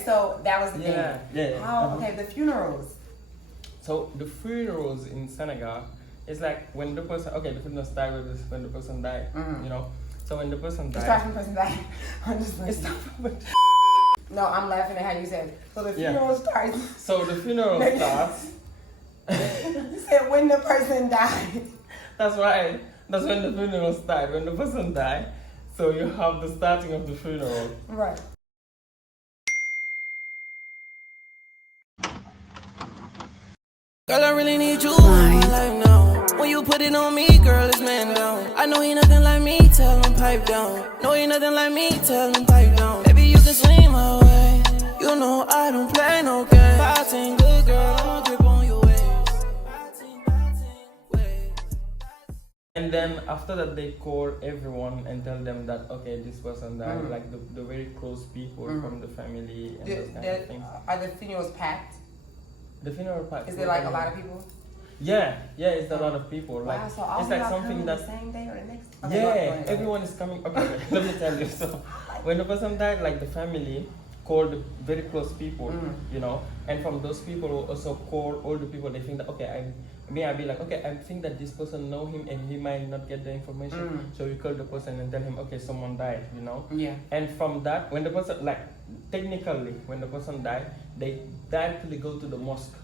Okay, so that was the thing. Yeah. How? Okay, the funerals. So the funerals in Senegal is like when the person, okay, the funeral start with when the person died, you know. So when the person It died, starts when the person died. I'm just like, it's not. no, I'm laughing at how you said it. So the funeral starts. So the funeral starts. You said when the person died. That's right. That's when the funeral starts. When the person died, so you have the starting of the funeral. Right. Girl, I really need you in my life now. When you put it on me, girl, it's man down. I know he nothing like me, tell him pipe down. Know he nothing like me, tell him pipe down. Baby, you can swing my way. You know I don't play no game. Fighting good, girl, I'ma grip on your waist. And then after that, they call everyone and tell them that okay, this person died, like the very close people from the family and those kind of things. Are the funerals packed? The funeral part. Is there like a lot of people? Yeah, it's a lot of people. Wow, Like so all it's like y'all something coming that the same day or the next? yeah, go ahead. everyone is coming. Okay, let me tell you. So when the person died, like the family called the very close people, you know, and from those people will also call all the people. They think that okay, I'd be like okay, I think that this person know him and he might not get the information, so we call the person and tell him okay, someone died, you know. Yeah. And from that, when the person like technically when the person died, they directly go to the mosque.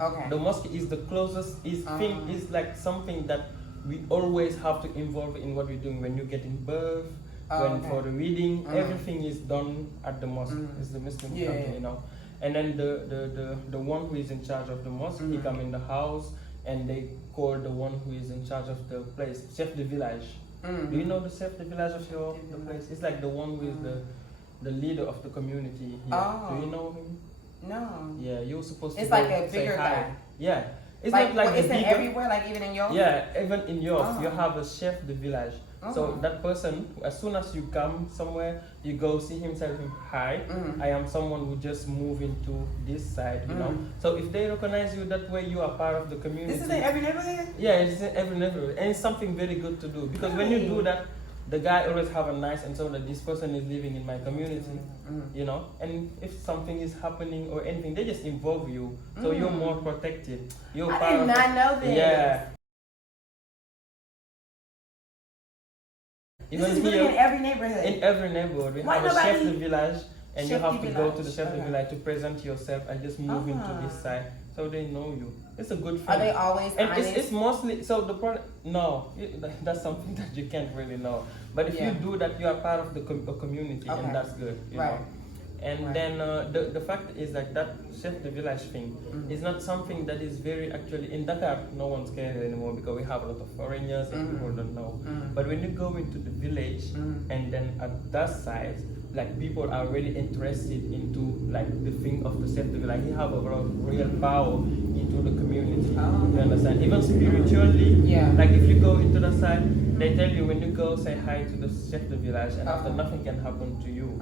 Okay. The mosque is the closest thing is like something that we always have to involve in what we're doing when you're getting birth, when for the wedding, everything is done at the mosque. It's the Muslim country, you know. And then the one who is in charge of the mosque, he come in the house and they call the one who is in charge of the place, chef de village. Do you know the chef de village of the place? It's like the one who is the leader of the community here. Do you know him? No. Yeah, you're supposed to. It's like a bigger guy. Yeah, it's like, not like it's bigger. everywhere, like even in Europe. Yeah, even in Europe, you have a chef de village. So that person, as soon as you come somewhere, you go see him, tell him, "Hi, I am someone who just moved into this side." You know. So if they recognize you that way, you are part of the community. This is in every neighborhood. Yeah, it's in every neighborhood, and it's something very good to do because when you do that, the guy always have a nice and so that this person is living in my community, you know. And if something is happening or anything, they just involve you, so you're more protected. You're I did not know this. Yeah. This is really in every neighborhood. In every neighborhood, we have a chef de village, and you have to go to the chef de village to present yourself and just move into this side, so they know you. It's a good thing. Are they always and honest? it's mostly so the product. No, that's something that you can't really know. But if you do that, you are part of the community, and that's good. You know? And then the fact is like that chef de village thing is not something that is very actually in Dakar. No one's caring anymore because we have a lot of foreigners and people don't know. But when you go into the village and then at that side, like people are really interested into like the thing of the chef de village. He have a lot of real power into the community. You understand? Even spiritually, like if you go into the side, they tell you when you go say hi to the chef de village, and after nothing can happen to you.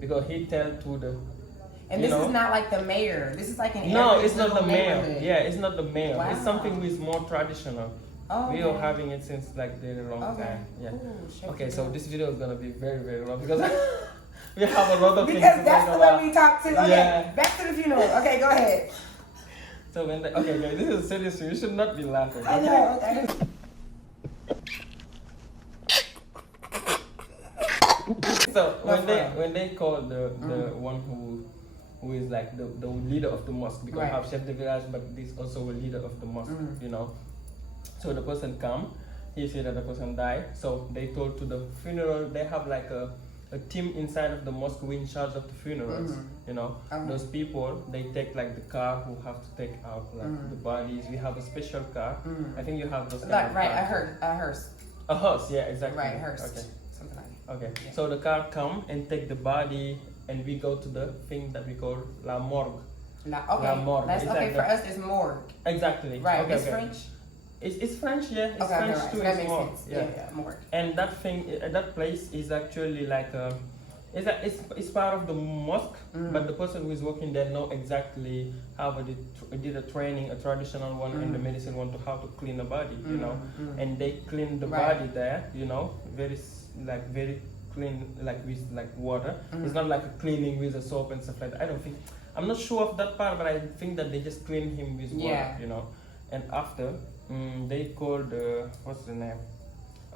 Because he tell to the and this is not like the mayor. This is like an no, it's not the mayor. Yeah, it's not the mayor. Wow. It's something which is more traditional. We are having it since like very long time. Yeah. Ooh, okay, so this video is gonna be very, very long because we have a lot of things to talk about. Because that's the way we talk to. Okay, back to the funeral. Okay, go ahead. So when okay, this is serious. You should not be laughing. I know. Okay. So when they call the one who is like the leader of the mosque, because we have chef de village, but this also a leader of the mosque, you know. So the person come, he said that the person died. So they told to the funeral, they have like a team inside of the mosque who in charge of the funerals, you know. Those people, they take like the car who have to take out like the bodies. We have a special car. I think you have those kind of cars. A hearse. A hearse, yeah, exactly. Right, hearse. Okay. Something like that. Okay, so the car come and take the body, and we go to the thing that we call la morgue. La morgue. That's okay. For us, it's morgue. Exactly. Right. Okay, it's French. It's French, yeah. It's French too. So that makes sense. Yeah, morgue. And that thing, that place is actually like it's part of the mosque, but the person who is working there know exactly how they did a training, a traditional one, and the medicine one to how to clean the body, you know, and they clean the body there, you know, very clean like with like water. It's not like a cleaning with a soap and stuff like that. I'm not sure of that part, but I think that they just clean him with water, you know. And after, they called what's the name?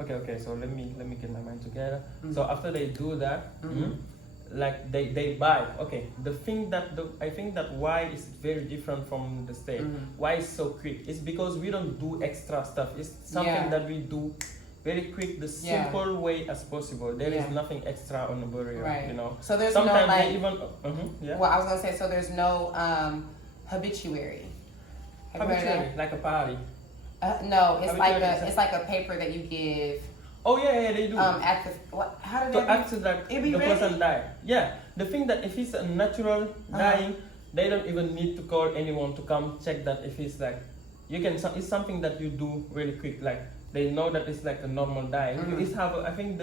Okay. So let me get my mind together. So after they do that, like they buy. Okay, the thing that I think that why is very different from the state. Why it's so quick? It's because we don't do extra stuff. It's something that we do very quick, the simple way as possible. There is nothing extra on the burial, you know. So there's sometimes no like. They even, Well, I was gonna say, so there's no habituary. Habituary, like a party. No, it's like a paper that you give. Oh yeah, they do. At the how did so that after that be the ready? person died. Yeah, the thing that if it's a natural dying, they don't even need to call anyone to come check that if it's like it's something that you do really quick. Like they know that it's like a normal dying. You just have I think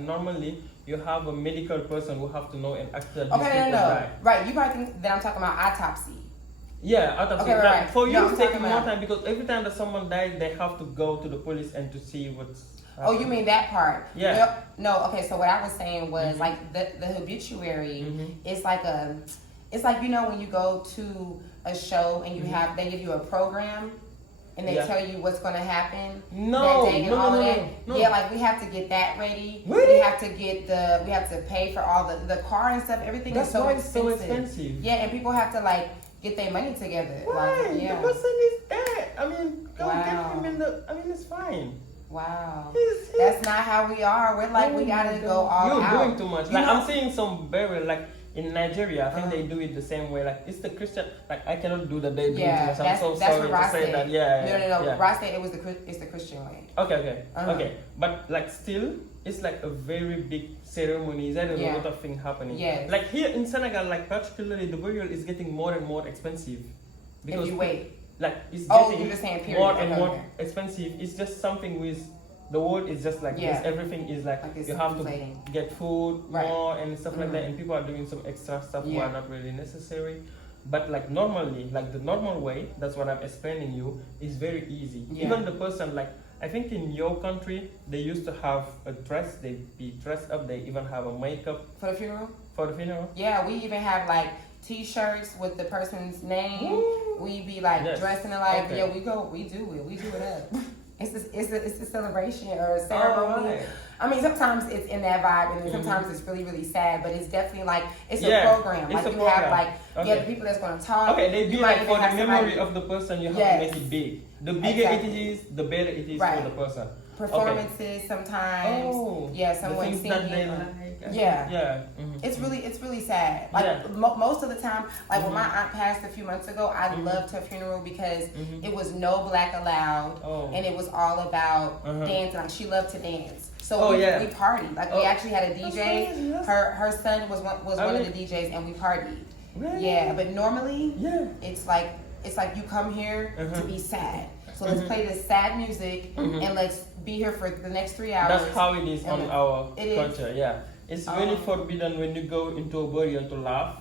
normally you have a medical person who have to know and after this people die. Right, you probably think that I'm talking about autopsy. Yeah, autopsy. Okay, right. For you, No, it's taking more time because every time that someone dies, they have to go to the police and to see what's happening. Oh, you mean that part? Yeah. Yep. No, okay, so what I was saying was like the obituary is like it's like, you know, when you go to a show and they give you a program and they tell you what's going to happen that day and all of that. No. Yeah, like we have to get that ready. Really? We have to pay for all the car and stuff. Everything is so expensive. So expensive. Yeah, and people have to like get their money together. Why? Like, yeah. The person is dead. I mean, go get him it's fine. Wow. That's not how we are. We're like, we gotta go all out. You're doing too much. Like, I'm seeing some burial, like, in Nigeria, I think they do it the same way. Like, it's the Christian, like, I cannot do that. They do it. I'm so sorry to say that. No. Yeah. Ross said it's the Christian way. Okay. But, like, still, it's like a very big ceremony. There is a lot of things happening. Yes. Like, here in Senegal, like, particularly, the burial is getting more and more expensive. Because if you wait. Like, it's you're just saying period. more and more expensive. It's just something with the world is just like this. Everything is like you have to get food more and stuff like that, and people are doing some extra stuff who are not really necessary. But like normally, like the normal way, that's what I'm explaining you, is very easy. Even the person, like I think in your country they used to have a dress, they be dressed up, they even have a makeup for the funeral. Yeah, we even have like T-shirts with the person's name. Woo. We be like dressing it like we do it up. It's a celebration or a ceremony. Right. I mean, sometimes it's in that vibe, and then sometimes it's really, really sad. But it's definitely like it's a program. Like you have like the people that's going to talk. Okay, they be like for the memory of the person. You have to make it big. The bigger it is, the better it is for the person. Performances sometimes. Someone singing. It's really sad. Like most of the time, like when my aunt passed a few months ago, I loved her funeral because it was no black allowed, and it was all about dancing. Like she loved to dance, so we partied. Like we actually had a DJ. Her son was one of the DJs, and we partied. Really? Yeah, but normally it's like you come here to be sad. So let's play this sad music and let's be here for the next 3 hours. That's how it is on our culture. Yeah, it's really forbidden when you go into a burial to laugh.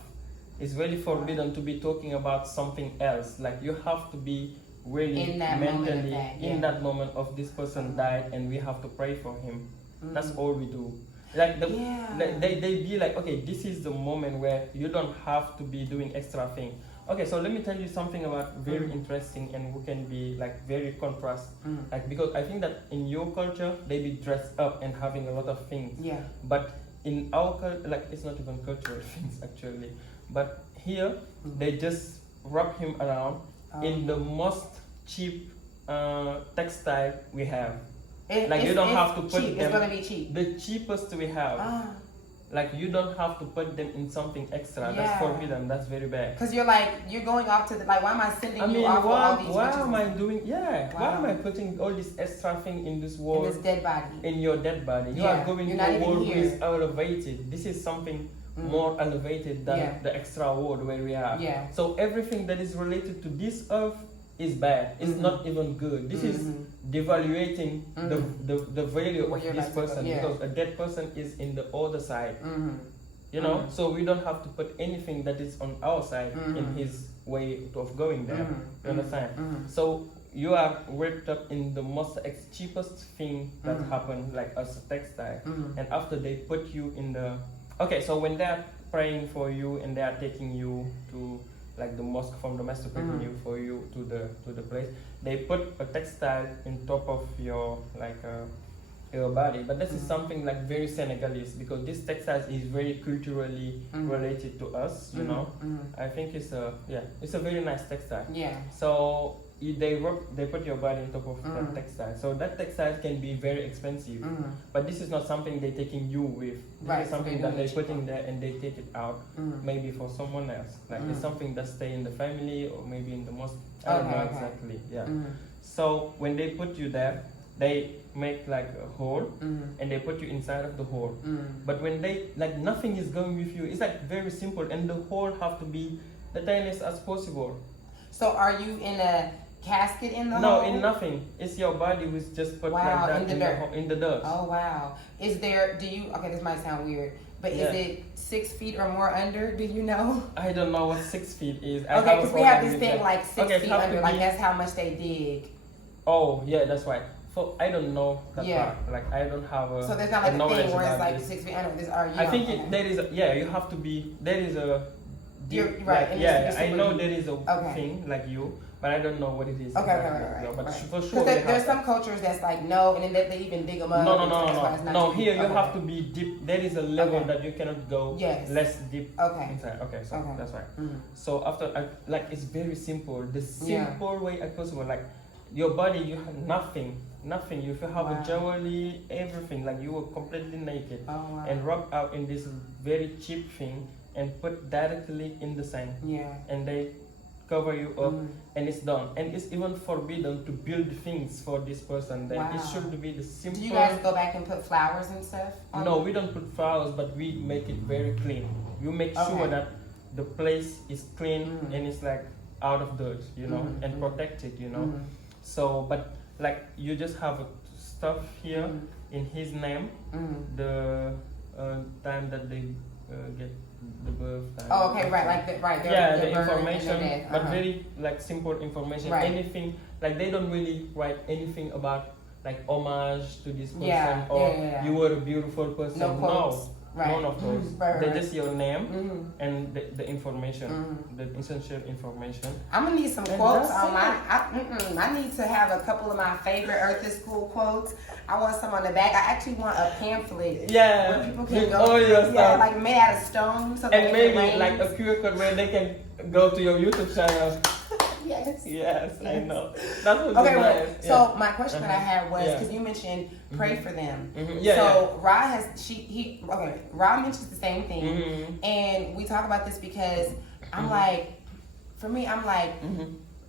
It's really forbidden to be talking about something else. Like you have to be really in that mentally in that moment of this person died, and we have to pray for him. That's all we do. Like they be like, okay, this is the moment where you don't have to be doing extra thing. Okay, so let me tell you something about very interesting and who can be like very contrast. Like because I think that in your culture they be dressed up and having a lot of things. Yeah. But in our culture, like it's not even cultural things actually. But here they just wrap him around in the most cheap textile we have. You don't have to put cheap. them. It's gonna be cheap. The cheapest we have. Like you don't have to put them in something extra. That's forbidden. That's very bad. Cause you're going off to why am I sending you off with all these why am I doing? Yeah. Wow. Why am I putting all this extra thing in this world? In this dead body. In your dead body. You are going to a world which is elevated. This is something more elevated than the extra world where we are. Yeah. So everything that is related to this earth is bad. It's not even good. This is devaluating the value of this person because a dead person is in the other side. You know, so we don't have to put anything that is on our side in his way of going there. You understand? So you are wrapped up in the most cheapest thing that happened, like as a textile. And after they put you in the, okay, so when they are praying for you and they are taking you to like the mosque from the mosque taking you for you to the place, they put a textile in top of your like your body. But this is something like very Senegalese, because this textile is very culturally related to us, you know. I think it's a it's a very nice textile. Yeah. So they put your body on top of that textile. So that textile can be very expensive, but this is not something they're taking you with. This is something that they're putting there and they take it out, maybe for someone else. Like it's something that stay in the family or maybe in the mosque. I don't know exactly. Yeah. So when they put you there, they make like a hole and they put you inside of the hole. But when they like nothing is going with you, it's like very simple, and the hole have to be the tiniest as possible. So are you in a casket in the hole? No, in nothing. It's your body was just put like that in the dirt. Oh wow. Is there? Do you? Okay, this might sound weird, but is it 6 feet or more under? Do you know? I don't know what 6 feet is. Okay, because we have this thing like 6 feet under. Like that's how much they dig. Oh yeah, that's right. So I don't know that part. Like I don't have a. So there's not like a thing where it's like 6 feet under. This are you? I think there is. You have to be. There is a. You're right. Like, I know there is a thing like you, but I don't know what it is. Okay. But for sure, there's some cultures that's like no, and then they even dig them up. No. Here you have to be deep. There is a level that you cannot go less deep inside. Okay, so that's right. So after, like it's very simple. The simple way as possible. Like your body, you have nothing. If you have a jewelry, everything, like you were completely naked and wrapped out in this very cheap thing and put directly in the sand. Yeah. And they cover you up and it's done. And it's even forbidden to build things for this person. That it should be the simple. Do you guys go back and put flowers and stuff? No, we don't put flowers, but we make it very clean. You make sure that the place is clean and it's like out of dirt, you know, and protected, you know. So, but like you just have stuff here in his name, the time that they get the birth time. Oh, okay, right, like the information, but very like simple information. Anything like they don't really write anything about like homage to this person or you were a beautiful person. No, none of those. They just your name and the information, the essential information. I'm gonna need some quotes on my. I need to have a couple of my favorite Earth is Cool quotes. I want some on the back. I actually want a pamphlet. Yeah, where people can go. Like made out of stone. So and maybe like a QR code where they can go to your YouTube channel. Yes, I know. That's what nice. So my question that I had was because you mentioned pray for them. So Ra Ra mentions the same thing, and we talk about this because I'm like, for me, I'm like,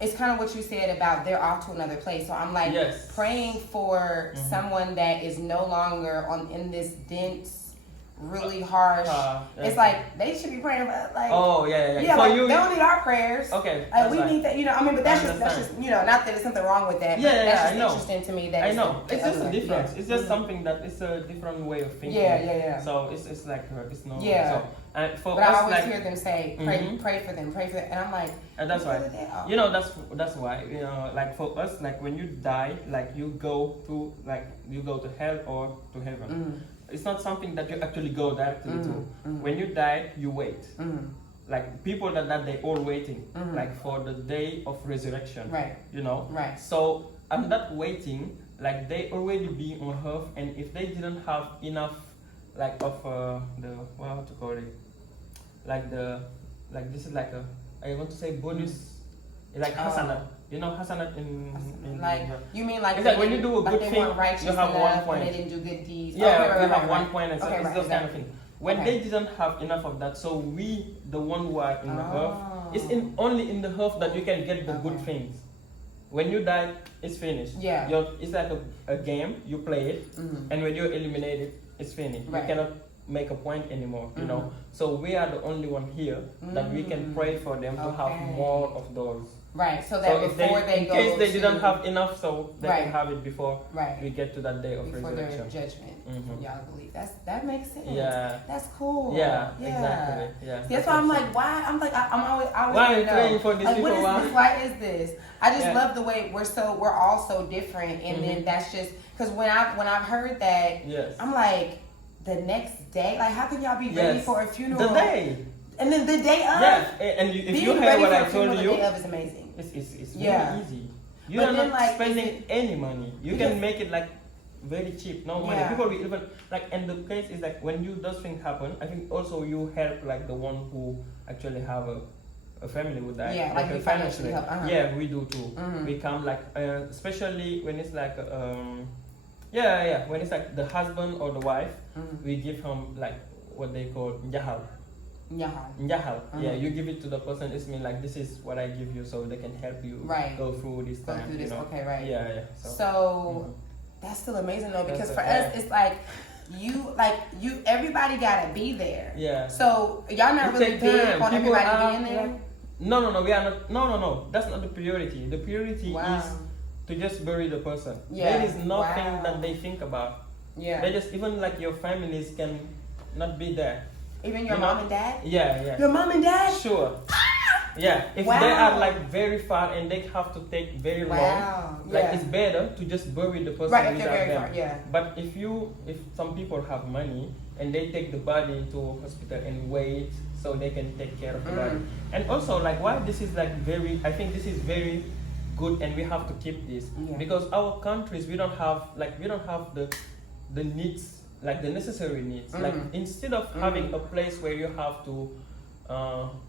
it's kind of what you said about they're off to another place. So I'm like praying for someone that is no longer in this dense, really harsh. It's like they should be praying for like. Oh yeah. Yeah, so like, they don't need our prayers. Okay. We need that, you know. I mean, but that's just you know, not that there's something wrong with that. That's just interesting to me. That I know. It's just a difference. It's just something that it's a different way of thinking. Yeah. So it's like it's no. Yeah. So, for but us, I always like, hear them say, pray for them, and I'm like, and that's why. You know, that's why, you know, like for us, like when you die, like you go to hell or to heaven. It's not something that you actually go directly to. When you die, you wait. Like people that they all waiting, like for the day of resurrection. Right. You know. Right. So I'm not waiting. Like they already be on earth, and if they didn't have enough, like of how to call it, this is like I want to say bonus, like hasanat. You know hasanat in like you mean like it's like when you do a good thing, you have 1 point. And they didn't do good deeds. Yeah, you have 1 point, and so it's those kind of thing. When they didn't have enough of that, so we, the one who are in the earth, it's only in the earth that you can get the good things. When you die, it's finished. Yeah, it's like a game. You play it, and when you're eliminated, it's finished. You cannot make a point anymore, you know. So we are the only one here that we can pray for them to have more of those. Right, so that before they go, in case they didn't have enough, so they can have it before we get to that day of before resurrection. their judgment. Y'all believe that makes sense. Yeah, that's cool. Yeah, exactly. Yeah, that's why I'm like, why? I'm like, I'm always why are you praying for these like, people? What is this? Why is this? I just love the way we're all so different, and then that's just because when I've heard that, I'm like, the next day, like, how can y'all be ready for a funeral? The day. And then the day of. Yeah, and if you heard what I told you, the day of is amazing. It's very easy. You are not spending any money. You can make it like very cheap, no money. People will even like, and the case is like when those things happen, I think also you help like the one who actually have a family with that. Yeah, like we financially help. Yeah, we do too. We come like especially when it's like when it's like the husband or the wife, we give him like what they call njahal. Njahal. Yeah, you give it to the person. It's mean like, this is what I give you, so they can help you go through this time. You know? Okay, right. Yeah. So that's still amazing though, because for us it's like everybody gotta be there. Yeah. So y'all not really big on everybody being there. No, we are not. No. That's not the priority. The priority is to just bury the person. There is nothing that they think about. Yeah. They just, even like your families can not be there. Even your mom and dad? Yeah. Your mom and dad? Sure. Yeah. If they are like very far and they have to take very long, like it's better to just bury the person without them. Far, But if some people have money and they take the body to hospital and wait so they can take care of the body. And also like why this is like I think this is very good and we have to keep this because our countries we don't have the needs, like the necessary needs. Like instead of having a place where you have to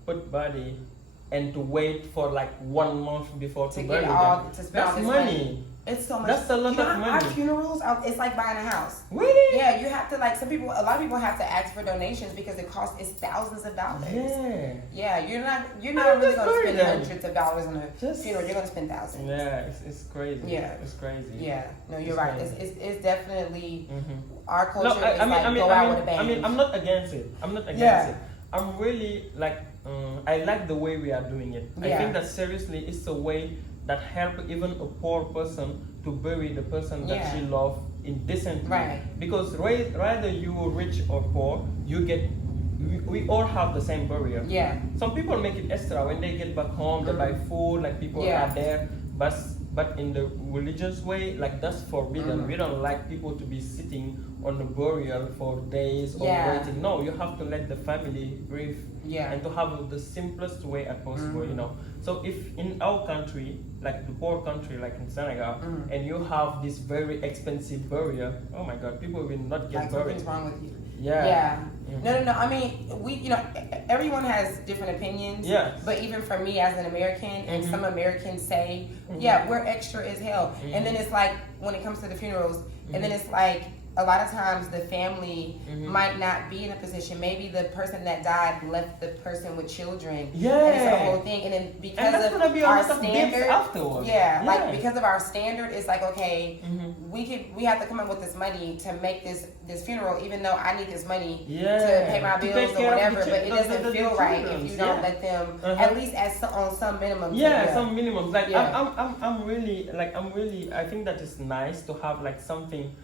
put body and to wait for like 1 month before to bury them, that's money. It's so much. That's a lot of money. Our funerals, it's like buying a house. Really? Yeah, you have to like a lot of people have to ask for donations because it costs thousands of dollars. Yeah, you're not really going to spend hundreds of dollars on a funeral. You're going to spend thousands. Yeah, it's crazy. Yeah, it's crazy. Yeah, no, you're right. It's definitely our culture. Go out with a bang. I mean, I'm not against it. It. I'm really like I like the way we are doing it. I think that seriously, it's a way that help even a poor person to bury the person that she loves indecently. Right. Because rather you rich or poor, we all have the same burial. Yeah. Some people make it extra when they get back home. They buy food, like people are there. But in the religious way, like that's forbidden. We don't like people to be sitting on the burial for days or waiting. No, you have to let the family grieve and to have the simplest way as possible, you know. So if in our country, like the poor country, like in Senegal, and you have this very expensive burial, oh my God, people will not get buried. Something's wrong with you. Yeah. No. I mean, everyone has different opinions. Yeah. But even for me as an American, and some Americans say, we're extra as hell. And then it's like when it comes to the funerals, and then it's like a lot of times the family might not be in a position. Maybe the person that died left the person with children. Yeah. And it's a whole thing. And then because of our standard, like because of our standard, it's like, okay, we have to come up with this money to make this funeral, even though I need this money to pay my bills or whatever. But it doesn't feel right if you don't let them at least on some minimum. Yeah, some minimum. Like I'm really I think that it's nice to have like something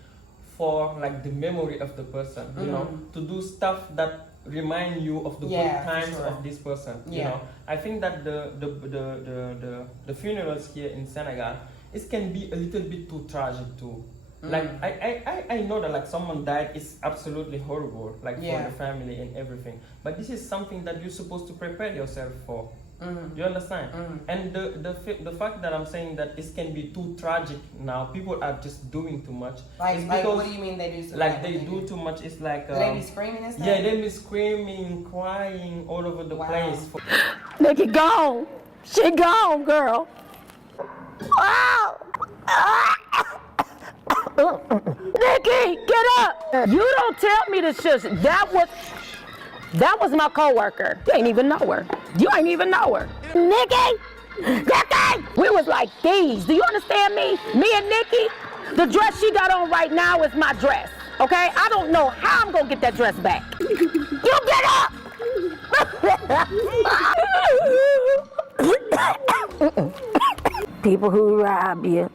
for like the memory of the person, you know, to do stuff that remind you of the good times of this person. You know, I think that the funerals here in Senegal, it can be a little bit too tragic too. Like I know that like someone died is absolutely horrible, like for the family and everything. But this is something that you're supposed to prepare yourself for. You understand? And the fact that I'm saying that this can be too tragic now, people are just doing too much. Like what do you mean they do too much? Like they do too much. It's like they be screaming and stuff? Yeah, they be screaming, crying all over the place. Nikki gone. She gone, girl. Wow. Nikki, get up. You don't tell me to shush. That was my coworker. You ain't even know her. Nikki! We was like thieves. Do you understand me? Me and Nikki, the dress she got on right now is my dress. Okay? I don't know how I'm gonna get that dress back. You get up! People who rob you.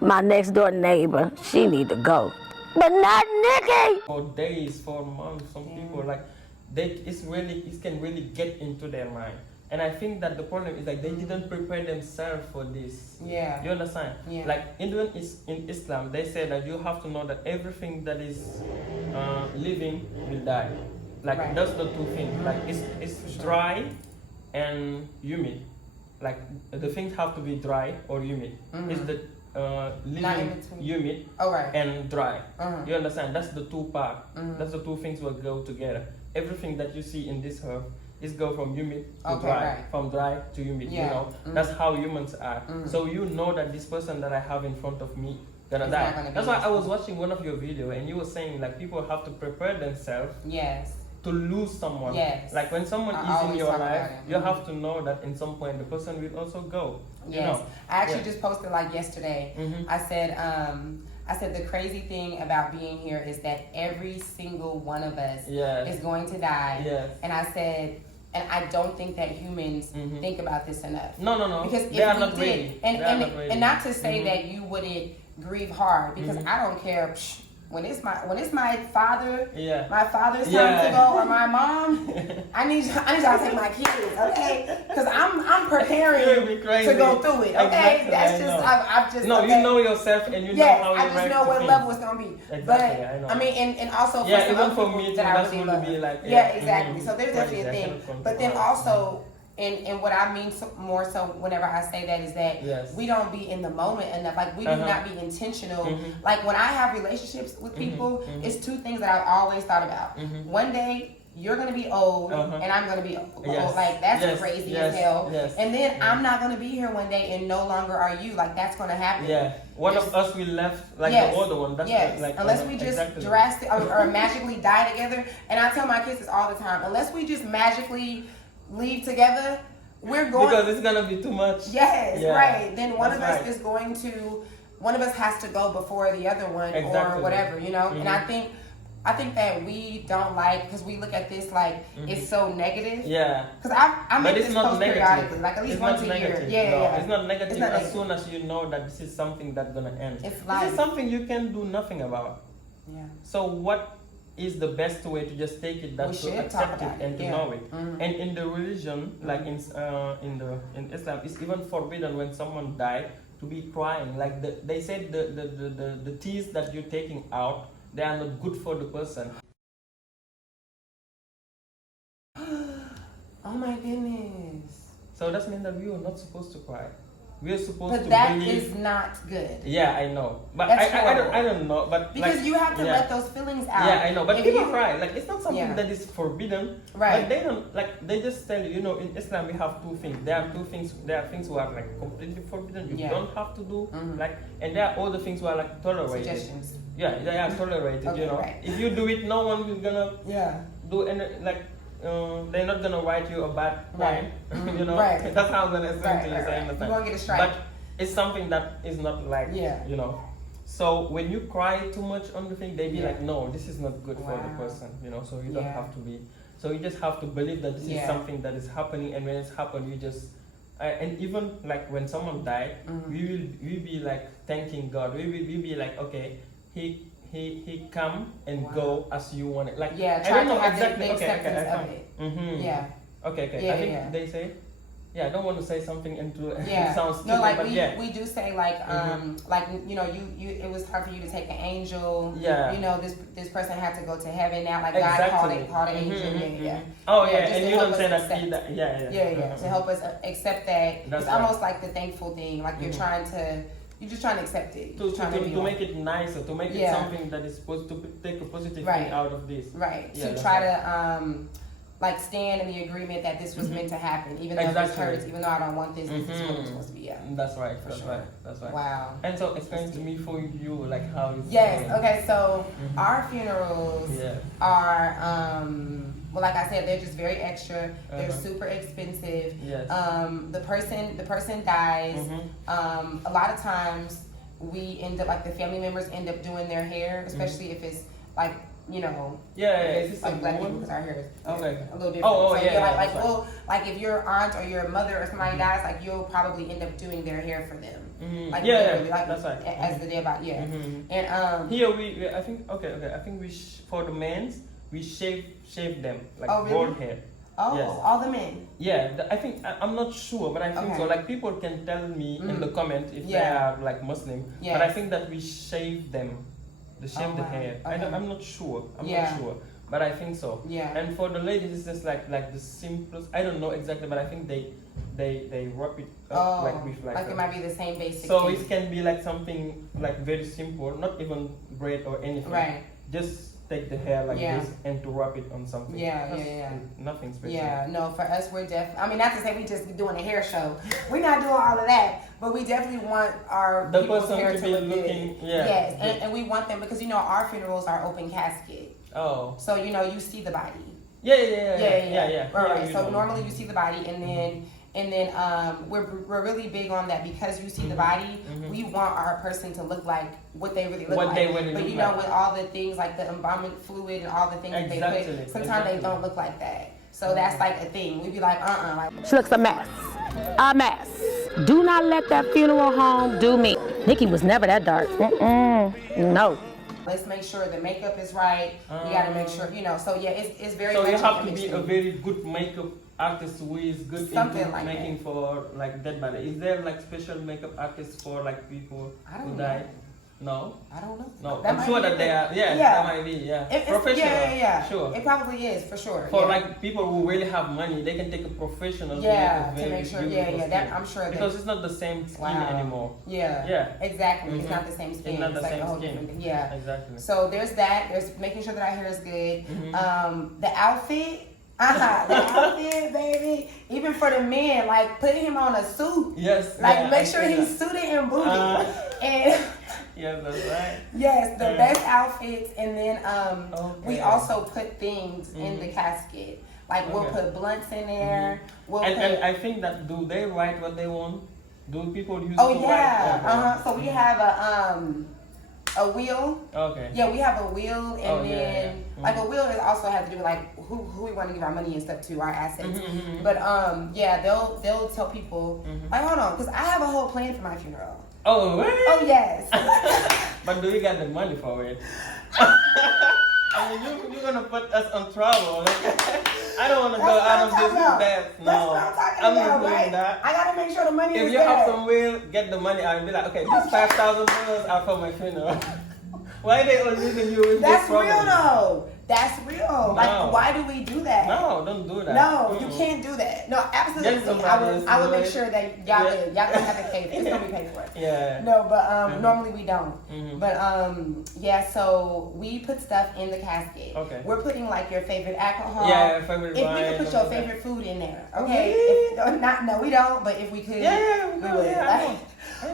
My next door neighbor, she need to go. But not Nikki! For days, for months, some people like it can really get into their mind. And I think that the problem is like they didn't prepare themselves for this. Yeah. You understand? Yeah. Like in Islam, they say that you have to know that everything that is living will die. Like right. That's the two things. Like it's dry and humid. Like the things have to be dry or humid. It's the living, humid, and dry. You understand? That's the two parts. That's the two things will go together. Everything that you see in this earth is go from humid to dry, from dry to humid. You know, that's how humans are. So you know that this person that I have in front of me gonna die. That's why I was watching one of your video and you were saying like people have to prepare themselves. Yes. To lose someone. Yes. Like when someone is in your life, you have to know that in some point the person will also go. Yes. You know? I actually just posted like yesterday. I said the crazy thing about being here is that every single one of us is going to die. Yes. And I said, and I don't think that humans think about this enough. No. Because if they are we not did, ready. and not to say that you wouldn't grieve hard, because I don't care. When it's my father, my father's time to go, or my mom, I need y'all to take my kids, okay? Because I'm preparing to go through it, okay? Exactly, That's just I've just no. Okay. You know yourself and you know how you I just know what level it's gonna be. Exactly, but I know. I mean, and also for some even other for people me, that I that's really going love. to be like Exactly. So there's definitely a thing. But then also. And what I mean more so whenever I say that is that we don't be in the moment enough. Like we do not be intentional. Like when I have relationships with people, it's two things that I've always thought about. One day you're gonna be old and I'm gonna be old. Like that's crazy as hell. And then I'm not gonna be here one day and no longer are you. Like that's gonna happen. Yeah. One of us will left like the other one. That's like unless we just drastic or magically die together. And I tell my kids this all the time. Unless we just magically leave together, we're going because it's gonna be too much. Yes, right. Then one of us has to go before the other one or whatever, you know. And I think that we don't like because we look at this like it's so negative. Yeah. Because I make this post periodically, like at least once a year. Yeah. It's not negative as soon as you know that this is something that's gonna end. It's life. This is something you can do nothing about. Yeah. So what is the best way to just take it, that to accept it and to know it. And in the religion, like in Islam, it's even forbidden when someone died to be crying. Like they said the tears that you're taking out, they are not good for the person. Oh my goodness. So that means that we are not supposed to cry. We are supposed to that believe. Is not good. Yeah, I know. But I don't know. But because like, you have to let those feelings out. Yeah, I know. But people cry. Like it's not something that is forbidden. Right. But they don't they just tell you, you know, in Islam we have two things. There are two things. There are things who are like completely forbidden. You don't have to do like, and there are other things who are like tolerated. Suggestions. Yeah, they are tolerated. Okay, you know, if you do it, no one is gonna do any like. They're not gonna write you a bad crime, you know. Right. That's how I'm gonna explain to you. So I understand. You won't get a strike. But it's something that is not like, you know. So when you cry too much on the thing, they be like, no, this is not good for the person, you know. So you don't have to be. So you just have to believe that this is something that is happening, and when it's happened, you just. And even like when someone died, we be like thanking God. We be like, okay, he come and go as you want it. Like I don't know exactly. Okay. I think they say. Yeah, I don't want to say something into it sounds stupid. No, like but we do say like like you know you it was time for you to take an angel. Yeah. You know this person had to go to heaven now. Like God called an angel. Oh yeah, and you don't say that. Yeah. To help us accept that. It's almost like the thankful thing. Like you're just trying to accept it. To make it nicer, to make it something that is supposed to take a positive thing out of this. Right. Yeah, to try to like stand in the agreement that this was meant to happen, even though this hurts, even though I don't want this, this is what it's supposed to be. Yeah. That's right. That's right. Wow. And so explain to me for you like how it's going. Okay, so our funerals are well, like I said, they're just very extra. They're super expensive. Yes. The person dies. A lot of times we end up, like, the family members end up doing their hair, especially if it's like, you know, it's like black people, because our hair is a little different. Like if your aunt or your mother or somebody dies, like you'll probably end up doing their hair for them. Like that's right. As the day about And here I think we for the men's we shave them like bald hair. Oh, yes. All the men. Yeah, I think I'm not sure, but I think so. Like people can tell me in the comment if they are like Muslim, but I think that we shave them. They shave the hair. I'm not sure. I'm not sure, but I think so. Yeah. And for the ladies, it's just like the simplest. I don't know exactly, but I think they wrap it up with like it might be the same basic. So thing. it can be like something like very simple, not even braid or anything. Right. Just take the hair like this and to wrap it on something. Nothing special. Yeah, no, for us, we're I mean, not to say we just be doing a hair show. We're not doing all of that, but we definitely want the people's person hair to be look looking, good. Yes, and we want them because, you know, our funerals are open casket. Oh. So, you know, you see the body. Yeah. Right. So normally you see the body, and then we're really big on that because you see the body. We want our person to look like what they really look like. But you know, with all the things like the embalming fluid and all the things that they put, sometimes they don't look like that. So that's like a thing. We'd be like, like, she looks a mess. A mess. Do not let that funeral home do me. Nikki was never that dark. No. Let's make sure the makeup is right. You got to make sure, you know. So yeah, it's very. So you have to be a very good makeup artist who is good in like making for like dead body. Is there like special makeup artists for like people who died? No, I don't know. No, I'm sure that they are. That might be. Professional. Sure. It probably is for sure. For like people who really have money, they can take a professional. To make sure. That I'm sure. Because it's not the same skin anymore. Yeah. Exactly. It's not the same skin. It's not the same skin. Yeah. Exactly. So there's that. There's making sure that our hair is good. The outfit. The outfit, baby. Even for the men, like putting him on a suit. Yes. Like make sure he's suited and booted. And yes, that's right. Yes, the best outfits, and then we also put things in the casket. Like we'll put blunts in there. And I think that do they write what they want? Do people use? Write? So we have a wheel. Okay. Yeah, we have a wheel, and then like a wheel is also have to do with like who we want to give our money and stuff to, our assets. But they'll tell people like, hold on, because I have a whole plan for my funeral. Oh, really? Oh, yes. But do we got the money for it? I mean, you're gonna put us on trouble. I don't want to go out of this debt. No, I'm not doing that. I gotta make sure the money is there. If you have some will, get the money out and be like, okay, these $5,000 are for my funeral. Why are they all leaving you with this problem? That's real though. That's real. No. Like, why do we do that? No, don't do that. No, you can't do that. No, absolutely. I would make sure that y'all gonna have to pay for it. It's gonna be paid for. Yeah. No, but normally we don't. But so we put stuff in the casket. Okay. We're putting like your favorite alcohol. Yeah, favorite wine. If we could put your favorite food in there, okay? Really? No, we don't. But if we could, we would. I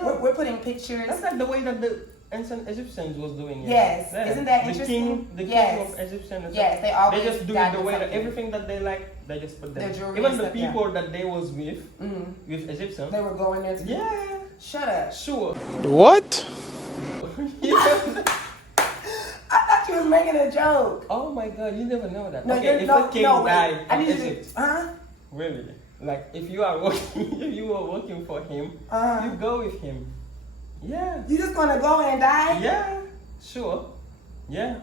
know. We're putting pictures. That's like the way that the ancient Egyptians was doing it. Yes. Isn't that interesting? The king of Egyptians. Yes, they always just do it the way that everything that they like, they just put them. Even the people that they was with Egyptians. They were going there to Shut up. Sure. What? I thought you was making a joke. Oh my God, you never know that. No, okay, if a king died in Egypt. Really? Like if you are working, if you were working for him, you go with him. Yeah. You just gonna go and die? Yeah, sure. Yeah.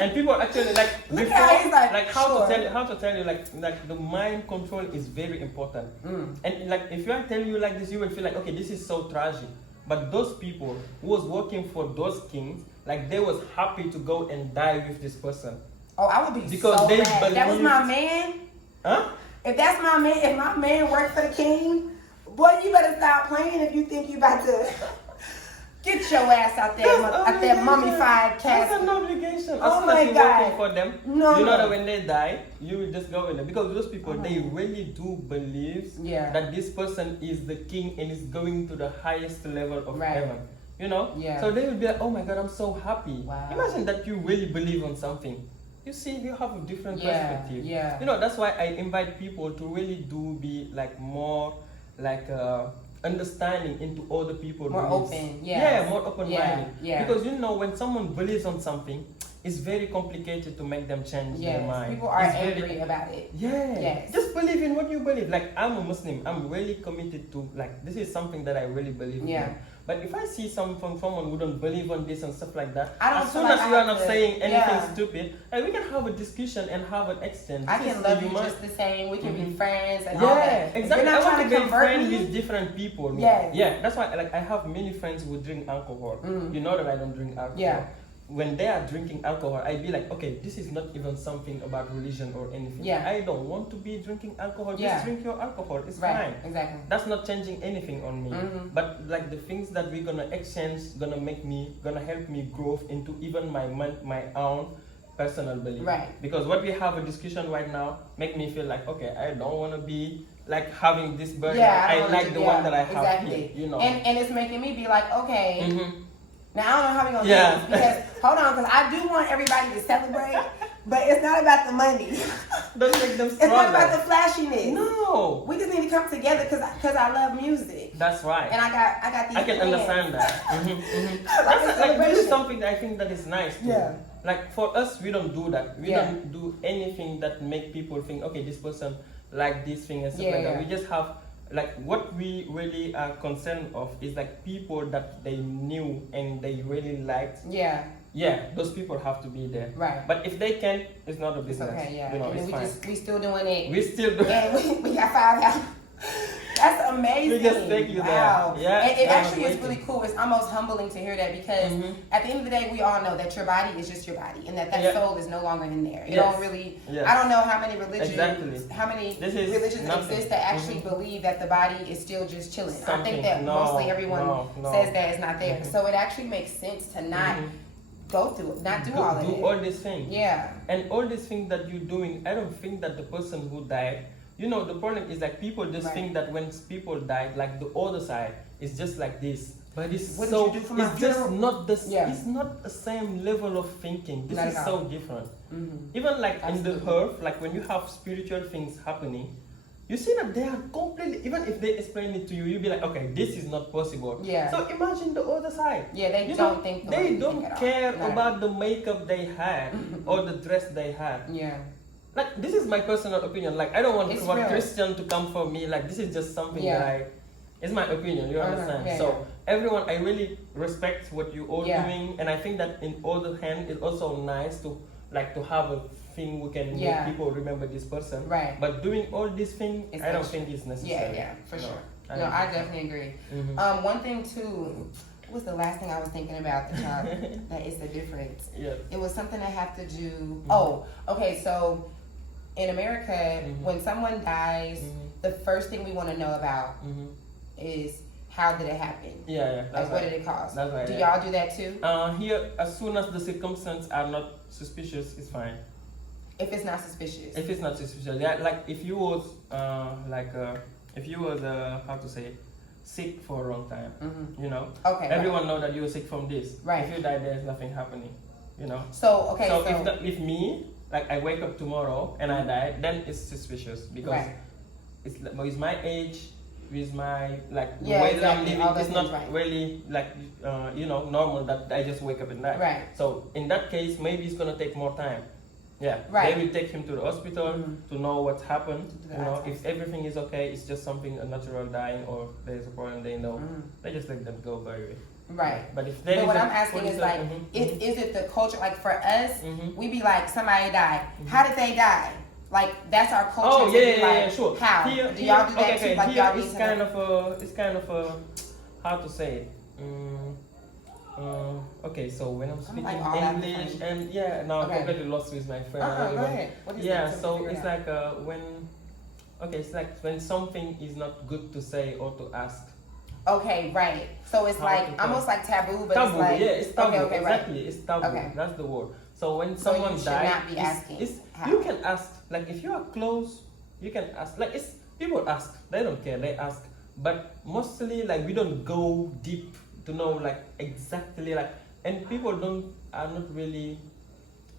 And people actually like Look before, how he's like how to tell you like the mind control is very important. And like if you are telling you like this, you will feel like, okay, this is so tragic. But those people who was working for those kings, like they was happy to go and die with this person. Oh, I would be because so they mad. If that was my man. Huh? If that's my man, if my man worked for the king, boy, you better stop playing if you think you about to get your ass out there at that mummified casket. That's an obligation. Oh my God. Working for them, you know that when they die, you will just go in there. Because those people, they really do believe that this person is the king and is going to the highest level of heaven. You know? Yeah. So they will be like, oh my God, I'm so happy. Wow. Imagine that you really believe on something. You see, you have a different perspective. Yeah. You know, that's why I invite people to really do be like more like a understanding into other people. More open, more open-minded. Yeah. Because when someone believes on something, it's very complicated to make them change their mind. People are angry about it. Just believe in what you believe. Like, I'm a Muslim. I'm really committed to, like, this is something that I really believe in. But if I see someone who don't believe on this and stuff like that, as soon as you are not saying anything stupid, we can have a discussion and have an exchange. I can love you just the same. We can be friends and all that. Exactly. You're not I want to be friends me. with different people. That's why, like, I have many friends who drink alcohol. You know that I don't drink alcohol. When they are drinking alcohol, I be like, okay, this is not even something about religion or anything. I don't want to be drinking alcohol. Just drink your alcohol. It's fine. Exactly. That's not changing anything on me. But like the things that we're gonna exchange, gonna help me grow into even my own personal belief. Because what we have a discussion right now make me feel like, okay, I don't want to be like having this burden. I like the one that I have here. You know. And it's making me be like, okay. Now, I don't know how we're going to do this because, hold on, because I do want everybody to celebrate, but it's not about the money. Don't make them stronger. It's not about the flashiness. No. We just need to come together because I love music. That's right. And I got these I can understand that. This is something that I think that is nice too. Like, for us, we don't do that. We don't do anything that make people think, okay, this person like this thing and stuff like that. We just have... Like, what we really are concerned of is like people that they knew and they really liked. Those people have to be there. But if they can't, it's not a business. It's okay, You know, and it's fine. We still doing it. We still doing it. And we got 5 out. That's amazing. We just take you wow. there. Yeah, and it actually is really cool. It's almost humbling to hear that because at the end of the day, we all know that your body is just your body and that soul is no longer in there. You don't really, I don't know how many religions, how many religions exist that actually believe that the body is still just chilling. I think that mostly everyone says that it's not there. So it actually makes sense to not go through it, not do all of it. Do all these things. And all these things that you're doing, I don't think that the person who died, you know, the problem is like people just think that when people die, like the other side is just like this. But it's what so, did you do for my it's funeral? just not the, it's not the same level of thinking. This is so different. Even like in the earth, like when you have spiritual things happening, you see that they are completely, even if they explain it to you, you'll be like, okay, this is not possible. So imagine the other side. They don't think they don't care about the makeup they had or the dress they had. Like, this is my personal opinion. Like, I don't want Christian to come for me. Like, this is just something that it's my opinion, you understand? So, everyone, I really respect what you all doing. And I think that in other hand, it's also nice to, like, to have a thing we can make people remember this person. But doing all these things, I don't think it's necessary. For sure. No, I definitely agree. One thing, too, what was the last thing I was thinking about that is the difference? It was something that had to do... Oh, okay, so... In America, when someone dies, the first thing we want to know about is how did it happen? Like, what did it cost? That's right, do y'all do that too? Here, as soon as the circumstances are not suspicious, it's fine. If it's not suspicious? If it's not suspicious, like if you was, how to say, sick for a long time, you know? Everyone know that you were sick from this. If you die, there's nothing happening, you know? So if me, like I wake up tomorrow and I die, then it's suspicious because it's my age, with my like the way that I'm living. It's not really like normal that I just wake up and die. So in that case, maybe it's gonna take more time. They will take him to the hospital to know what's happened. You know, if everything is okay, it's just something a natural dying or there's a problem. They know. They just let them go bury it. But if but what I'm asking is like, is it the culture? Like for us, we be like, somebody died. How did they die? Like that's our culture. Sure. How here, do y'all do that too? Like y'all it's kind of a how to say it. Okay, so when I'm speaking English and now I'm completely lost with my friend. Go ahead. What is so it's like it's like when something is not good to say or to ask. Okay, right. So it's like almost like taboo, but taboo, it's like it's taboo. Okay, exactly, it's taboo. That's the word. So when someone dies, not be asking. You can ask. Like if you are close, you can ask. Like it's people ask. They don't care. They ask. But mostly like we don't go deep to know like exactly like, and people are not really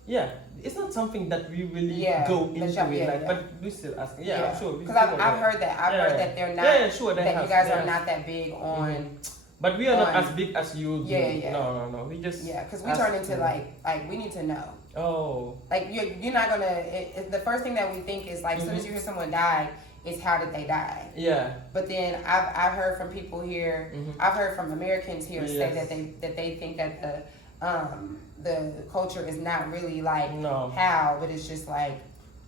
Yeah, it's not something that we really go into it, but we still ask. Yeah, I'm sure. Because I've heard that. I've heard that they're not. Yeah, sure. That you guys are not that big on. But we are not as big as you do. Yeah. No. We just because we turn into like we need to know. Oh. Like you're not gonna. The first thing that we think is like as soon as you hear someone die, it's how did they die? Yeah. But then I've heard from people here. I've heard from Americans here say that they think that the culture is not really like how, but it's just like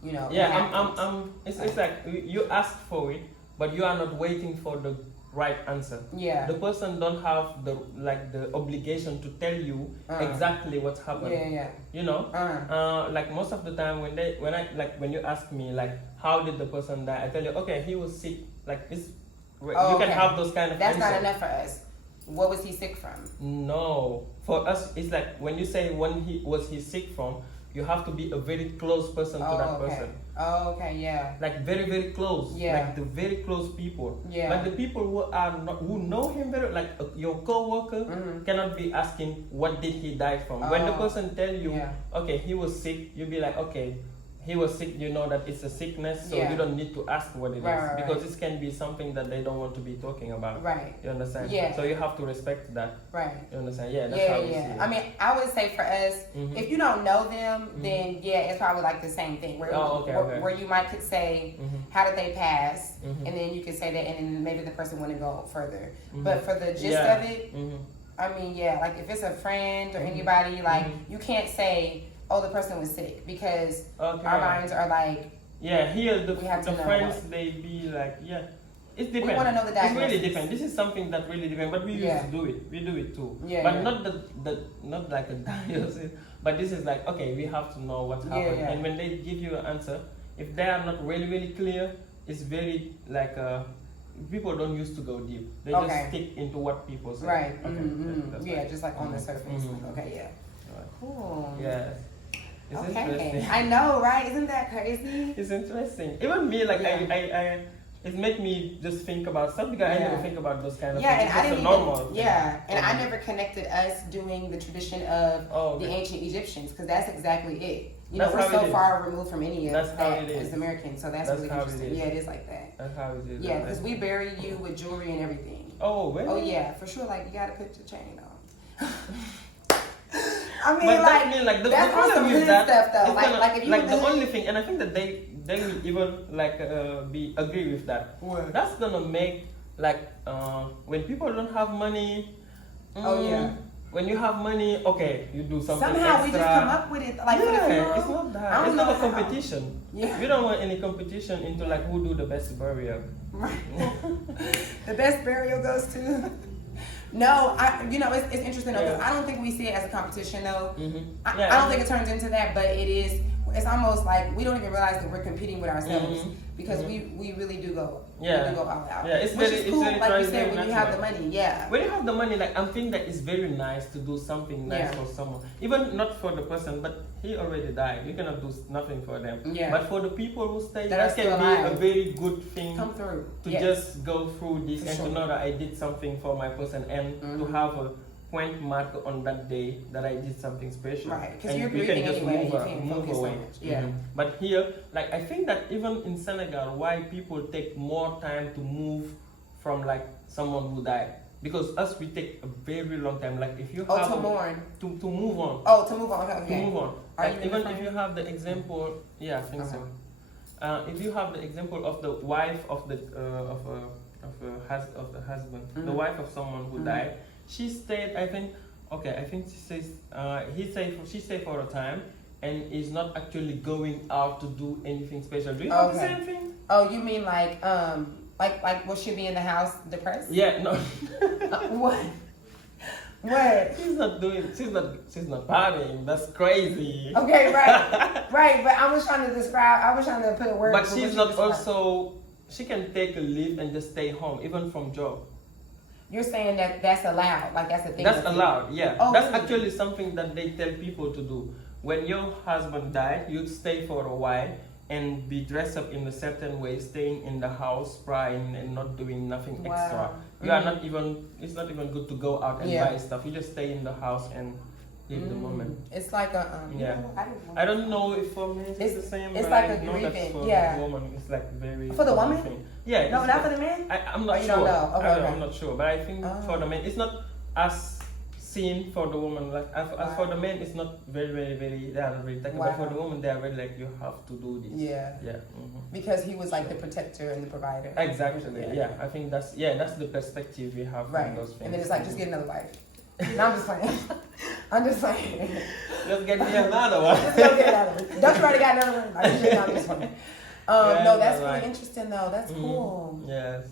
Yeah, it's like you ask for it, but you are not waiting for the right answer. Yeah. The person don't have the obligation to tell you exactly what's happening. Yeah. You know? Like most of the time when you ask me like how did the person die, I tell you, okay, he was sick. Like it's you can have those kind of That's answers. not enough for us. What was he sick from? No. For us it's like when you say when he was sick from, you have to be a very close person to that person. Oh, okay, yeah. Like very, very close. Yeah. Like the very close people. Yeah. But the people who know him very, like your co-worker cannot be asking what did he die from. When the person tell you, okay, he was sick, you'll be like, okay, he was sick, you know that it's a sickness, so you don't need to ask what it is. Because this can be something that they don't want to be talking about. Right. You understand? Yeah. So you have to respect that. Right. You understand? Yeah, that's how we see it. I mean, I would say for us, if you don't know them, then it's probably like the same thing. Where, where you might could say, how did they pass? And then you could say that, and then maybe the person wouldn't go further. But for the gist of it, I mean, like if it's a friend or anybody, like you can't say, oh, the person was sick, because our minds are like, here the friends they be like, it depends. We want to know the diagnosis. It really depends. This is something that really depends, but we used to do it. We do it too. But not like a diagnosis. But this is like, okay, we have to know what's happening. And when they give you an answer, if they are not really, really clear, it's very like people don't used to go deep. They just stick into what people say. Right. Okay. Just like on the surface. Okay. Cool. Yes. It's interesting. I know, right? Isn't that crazy? It's interesting. Even me, like I it made me just think about stuff because I never think about those kind of things. And I didn't normal. And I never connected us doing the tradition of the ancient Egyptians, because that's exactly it. You know, we're so far removed from any of that as Americans, so that's really interesting. Yeah, it is like that. That's how it is. Yeah, because we bury you with jewelry and everything. Oh, really? Oh yeah, for sure. Like you gotta put your chain on. I mean, like the that's problem some with good that, stuff, though. Like if you like the only thing, and I think that they will even like agree with that. What? That's gonna make like when people don't have money. When you have money, okay, you do something somehow extra. We just come up with it. Like for the funeral, it's not that. It's not a competition. Yeah. We don't want any competition into like who do the best burial. Right. The best burial goes to. No, it's interesting though, because I don't think we see it as a competition though. I don't think it turns into that, but it is. It's almost like we don't even realize that we're competing with ourselves because we really do go. Yeah. We do go all out. Yeah, it's which very, is cool, it's very like you said, when you have the money. Yeah. When you have the money, like I'm thinking that it's very nice to do something nice for someone, even not for the person, but he already died. You cannot do nothing for them. Yeah. But for the people who stay, that can be a very good thing. Come through. To just go through this and to know that I did something for my person and to have a point mark on that day that I did something special. Right, because and you're you can just anyway, move away. But here, like I think that even in Senegal, why people take more time to move from like someone who died, because us we take a very long time. Like if you have to mourn, to move on. Oh, to move on. Okay. To move on. Like even if you have the example, I think so. If you have the example of the wife of the husband, the wife of someone who died. She stayed, I think she says, she stayed for a time and is not actually going out to do anything special. Do you have the same thing? Oh, you mean like will she be in the house depressed? Yeah, no. What? What? She's not partying. That's crazy. Okay, right. But I was trying to put a word. But she's not also, she can take a leave and just stay home, even from job. You're saying that's allowed, like that's a thing. That's allowed, yeah. Oh, that's really? actually something that they tell people to do. When your husband died, you'd stay for a while and be dressed up in a certain way, staying in the house, crying and not doing nothing extra. You are not even. It's not even good to go out and buy stuff. You just stay in the house and in the moment. It's like a I don't know if for men it's the same. It's but like I a know grieving. that for the woman, it's like very for the woman. thing. Yeah. No, not for the man. I'm not you sure. Don't know. Okay, I'm not sure, but I think for the men, it's not as seen for the woman. Like as for the men, it's not very. They are not very technical. But for the woman, they are very like you have to do this. Yeah. Yeah. Because he was like the protector and the provider. Exactly. Yeah. I think that's the perspective we have from those things. And then it's like just get another wife. No, I'm just playing. I'm just playing. Just get me another one. Just go get another one. Don't you already got another one? I'm just playing. No, that's really interesting though. That's cool. Yes.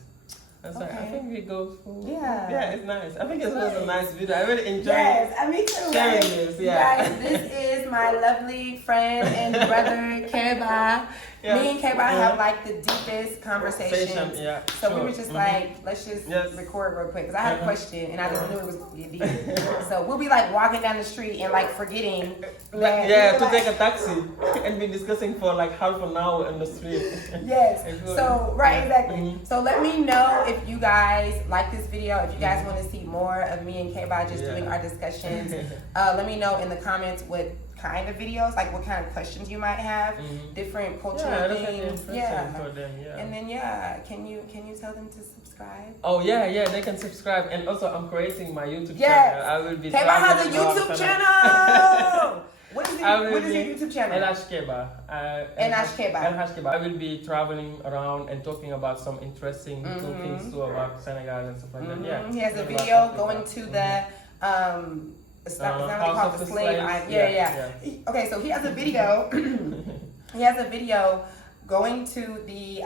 Okay. I think we go for yeah, it's nice. I think it was a nice video. I really enjoyed me too, sharing this. Yeah. Guys, this is my lovely friend and brother Keba. Me and Keba have like the deepest conversations. So we were just like, let's just record real quick because I had a question and I just knew it was gonna get deep. So we'll be like walking down the street and like forgetting. To take a taxi and be discussing for like half an hour in the street. Yes. So exactly. So let me know if you guys like this video, if you guys want to see more of me and Keba just doing our discussions. Let me know in the comments what kind of videos, like what kind of questions you might have, different cultural things. For them, And then can you tell them to subscribe? Oh yeah, they can subscribe. And also I'm creating my YouTube channel. I will be Keba has a YouTube channel. What is your YouTube channel? Dailah Keba. I will be traveling around and talking about some interesting things too about Senegal and stuff like that. Yeah. He has a video going to the it's not called the slave. Okay, so he has a video. He has a video going to the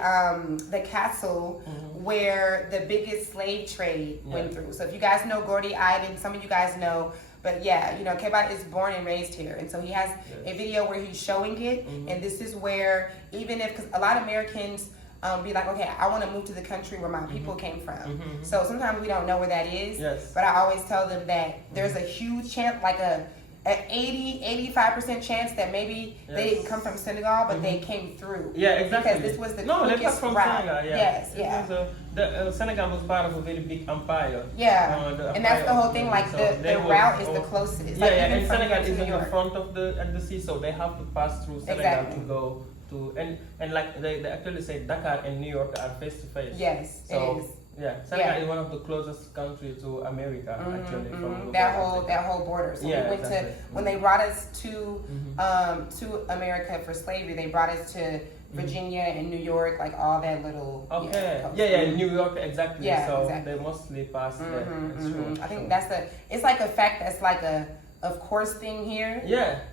castle where the biggest slave trade went through. So if you guys know Gordy Island, some of you guys know. But Keba is born and raised here. And so he has a video where he's showing it. And this is where, because a lot of Americans be like, okay, I want to move to the country where my people came from. So sometimes we don't know where that is. But I always tell them that there's a huge chance, like an 80-85% chance that maybe they didn't come from Senegal, but they came through. Yeah, exactly. Because this was the quickest from route. Senegal, Yes, Senegal was part of a very big empire. And that's the whole thing. Like the route is the closest. And Senegal is in the front of the sea, so they have to pass through Senegal to go to and like they actually say Dakar and New York are face to face. Yes, so, it is. Yeah, Senegal is one of the closest countries to America, actually. From that whole border. So we went to when they brought us to America for slavery. They brought us to Virginia and New York, like all that little. New York exactly. They mostly pass there. I think it's like a fact that's like a of course thing here.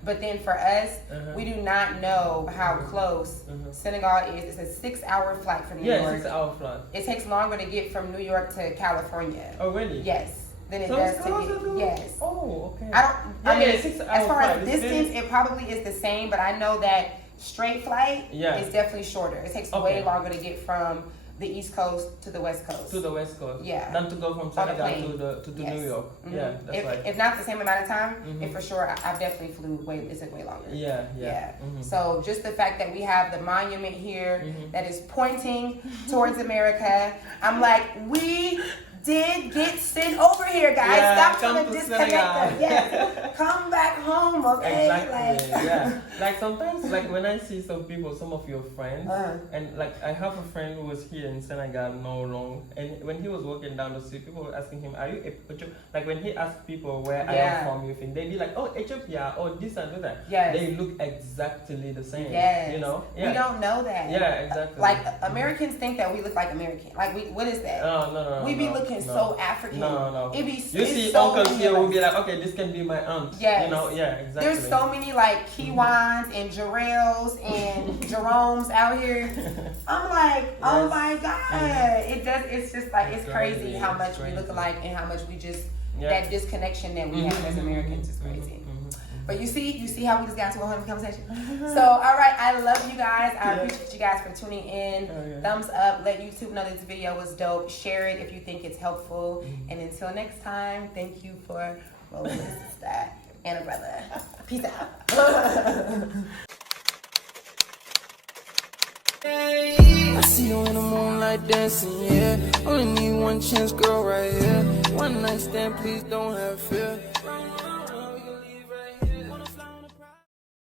But then for us, we do not know how close Senegal is. It's a 6-hour flight from New York. 6-hour flight. It takes longer to get from New York to California. Oh really? Yes. Than it does to get. Yes. Oh, okay. I mean, as far as distance, it probably is the same, but I know that straight flight is definitely shorter. It takes way longer to get from the East Coast to the West Coast. To the West Coast. Than to go from Senegal to New York. That's right. If not the same amount of time, and for sure, I've definitely flew it's way longer. So just the fact that we have the monument here that is pointing towards America, I'm like, we did get sent over here, guys. Stop trying to disconnect us. Come back home, okay? Exactly. Like sometimes, like when I see some people, some of your friends, and like I have a friend who was here in Senegal no long, and when he was walking down the street, people were asking him, "Are you Ethiopian?" Like when he asked people where I am from, you think they'd be like, "Oh, Ethiopia," or this and that. They look exactly the same. You know? We don't know that. Exactly. Like Americans think that we look like American. Like what is that? No. We be looking so African. No. You see uncles here will be like, okay, this can be my aunt. You know, exactly. There's so many like Kiwans and Jarrells and Jeromes out here. I'm like, oh my God. It's just like, it's crazy how much we look alike and how much we just, that disconnection that we have as Americans is crazy. But you see how we just got to a whole conversation. So, all right, I love you guys. I appreciate you guys for tuning in. Thumbs up. Let YouTube know this video was dope. Share it if you think it's helpful. And until next time, thank you for rolling with a sister and a brother. Peace out. I see you in the moonlight dancing, yeah. Only need one chance, girl, right here. One night stand, please don't have fear.